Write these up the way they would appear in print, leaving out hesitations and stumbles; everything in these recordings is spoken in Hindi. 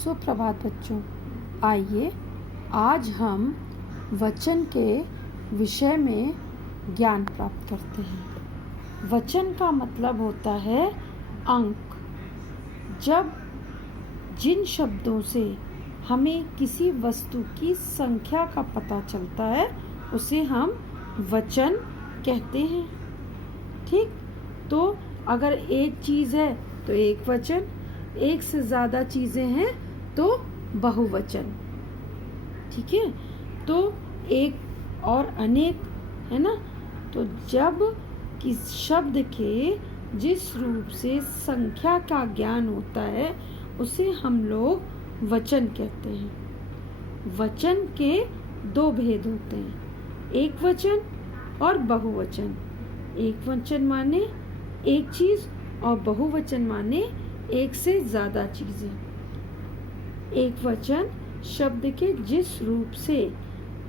सुप्रभात बच्चों। आइए आज हम वचन के विषय में ज्ञान प्राप्त करते हैं। वचन का मतलब होता है अंक। जब जिन शब्दों से हमें किसी वस्तु की संख्या का पता चलता है उसे हम वचन कहते हैं। ठीक, तो अगर एक चीज़ है तो एक वचन, एक से ज़्यादा चीज़ें हैं तो बहुवचन। ठीक है, तो एक और अनेक है ना। तो जब किस शब्द के जिस रूप से संख्या का ज्ञान होता है उसे हम लोग वचन कहते हैं। वचन के दो भेद होते हैं, एक वचन और बहुवचन। एक वचन माने एक चीज़ और बहुवचन माने एक से ज़्यादा चीज़ें। एक वचन शब्द के जिस रूप से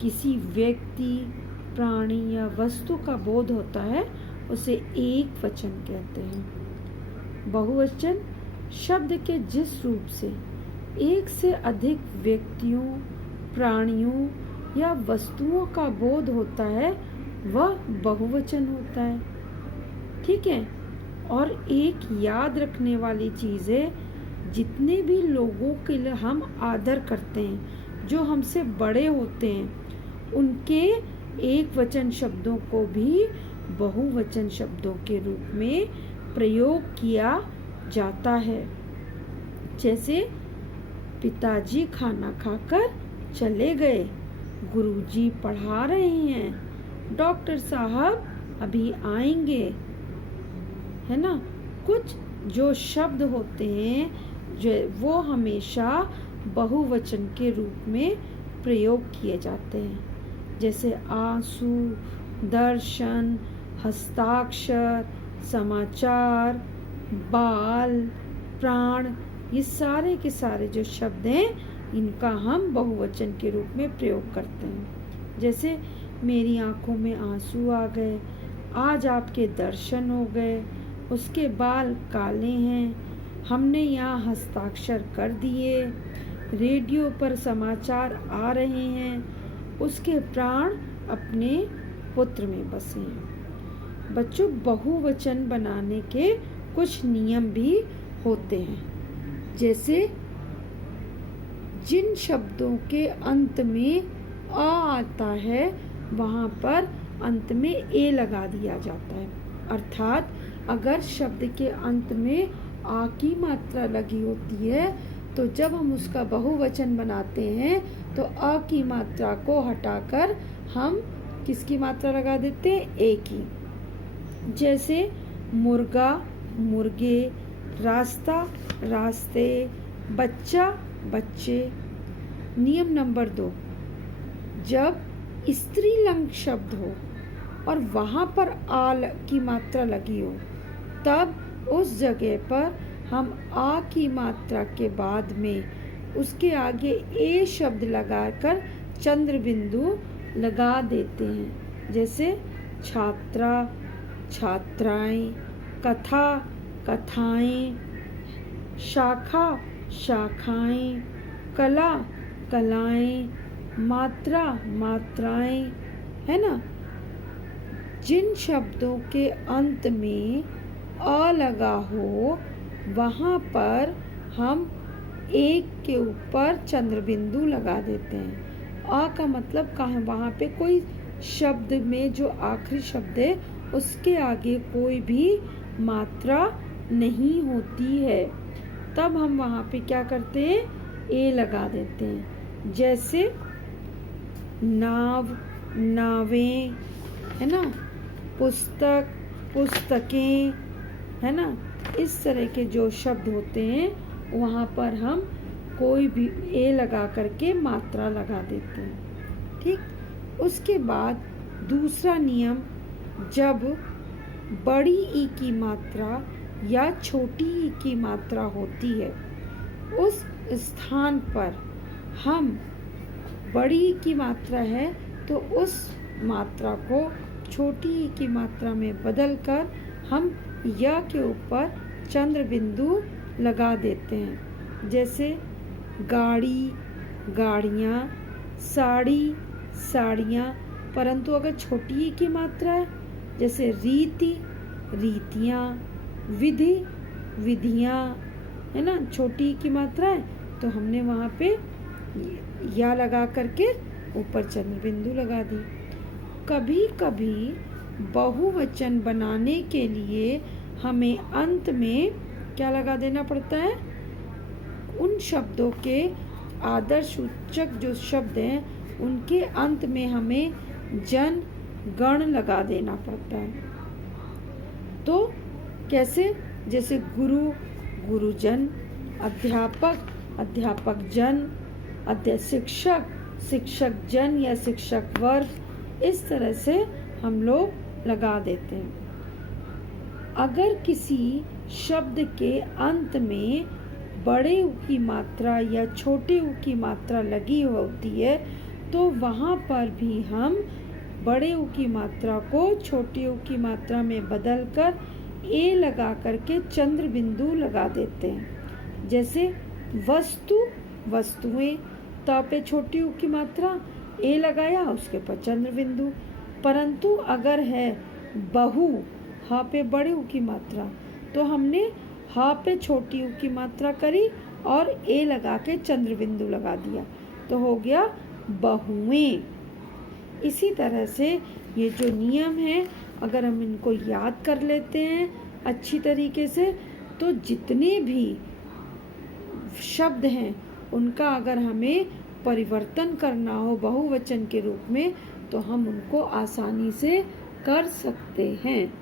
किसी व्यक्ति, प्राणी या वस्तु का बोध होता है उसे एक वचन कहते हैं। बहुवचन शब्द के जिस रूप से एक से अधिक व्यक्तियों, प्राणियों या वस्तुओं का बोध होता है वह बहुवचन होता है। ठीक है, और एक याद रखने वाली चीज़ है, जितने भी लोगों के लिए हम आदर करते हैं, जो हमसे बड़े होते हैं, उनके एक वचन शब्दों को भी बहुवचन शब्दों के रूप में प्रयोग किया जाता है। जैसे पिताजी खाना खाकर चले गए, गुरुजी पढ़ा रहे हैं, डॉक्टर साहब अभी आएंगे, है ना। कुछ जो शब्द होते हैं जो वो हमेशा बहुवचन के रूप में प्रयोग किए जाते हैं। जैसे आंसू, दर्शन, हस्ताक्षर, समाचार, बाल, प्राण, ये सारे के सारे जो शब्द हैं इनका हम बहुवचन के रूप में प्रयोग करते हैं। जैसे मेरी आंखों में आंसू आ गए, आज आपके दर्शन हो गए, उसके बाल काले हैं, हमने यहाँ हस्ताक्षर कर दिए, रेडियो पर समाचार आ रहे हैं, उसके प्राण अपने पुत्र में बसे हैं। बच्चों, बहुवचन बनाने के कुछ नियम भी होते हैं। जैसे जिन शब्दों के अंत में आ आता है वहाँ पर अंत में ए लगा दिया जाता है। अर्थात अगर शब्द के अंत में आ की मात्रा लगी होती है तो जब हम उसका बहुवचन बनाते हैं तो अ की मात्रा को हटाकर हम किसकी मात्रा लगा देते हैं? ए की। जैसे मुर्गा, मुर्गे, रास्ता, रास्ते, बच्चा, बच्चे। नियम नंबर 2, जब स्त्रीलिंग शब्द हो और वहाँ पर आल की मात्रा लगी हो तब उस जगह पर हम आ की मात्रा के बाद में उसके आगे ए शब्द लगाकर चंद्र बिंदु लगा देते हैं। जैसे छात्रा, छात्राएं, कथा, कथाएं, शाखा, शाखाएं, कला, कलाएं, मात्रा, मात्राएं, है ना। जिन शब्दों के अंत में अ लगा हो वहाँ पर हम एक के ऊपर चंद्र बिंदु लगा देते हैं। अ का मतलब कहाँ, वहाँ पे कोई शब्द में जो आखिरी शब्द है उसके आगे कोई भी मात्रा नहीं होती है, तब हम वहाँ पे क्या करते हैं? ए लगा देते हैं। जैसे नाव, नावें, है ना, पुस्तक, पुस्तकें, है ना। इस तरह के जो शब्द होते हैं वहाँ पर हम कोई भी ए लगा करके मात्रा लगा देते हैं। ठीक, उसके बाद दूसरा नियम, जब बड़ी ई की मात्रा या छोटी ई की मात्रा होती है उस स्थान पर हम बड़ी ई की मात्रा है तो उस मात्रा को छोटी ई की मात्रा में बदलकर हम य के ऊपर चंद्र बिंदु लगा देते हैं। जैसे गाड़ी, गाड़ियाँ, साड़ी, साड़ियाँ। परंतु अगर छोटी ई की मात्रा है, जैसे रीति, रीतियाँ, विधि, विधियाँ, है ना, छोटी ई की मात्रा है तो हमने वहाँ पे या लगा करके ऊपर चंद्र बिंदु लगा दी। कभी कभी बहुवचन बनाने के लिए हमें अंत में क्या लगा देना पड़ता है? उन शब्दों के आदर्शसूचक जो शब्द हैं उनके अंत में हमें जन गण लगा देना पड़ता है। तो कैसे? जैसे गुरु, गुरुजन, अध्यापक, अध्यापक जन, शिक्षक, शिक्षक जन या शिक्षक वर्ग, इस तरह से हम लोग लगा देते हैं। अगर किसी शब्द के अंत में बड़े ऊ की मात्रा या छोटे ऊ की मात्रा लगी होती है तो वहाँ पर भी हम बड़े ऊ की मात्रा को छोटे ऊ की मात्रा में बदलकर ए लगा करके चंद्र बिंदु लगा देते हैं। जैसे वस्तु, वस्तुएं, त पे छोटी ऊ की मात्रा, ए लगाया, उसके ऊपर चंद्र बिंदु। परंतु अगर है बहु, ह पे बड़े ऊ की मात्रा, तो हमने ह पे छोटी ऊ की मात्रा करी और ए लगा के चंद्र बिंदु लगा दिया, तो हो गया बहुएं। इसी तरह से ये जो नियम है, अगर हम इनको याद कर लेते हैं अच्छी तरीके से, तो जितने भी शब्द हैं उनका अगर हमें परिवर्तन करना हो बहुवचन के रूप में तो हम उनको आसानी से कर सकते हैं।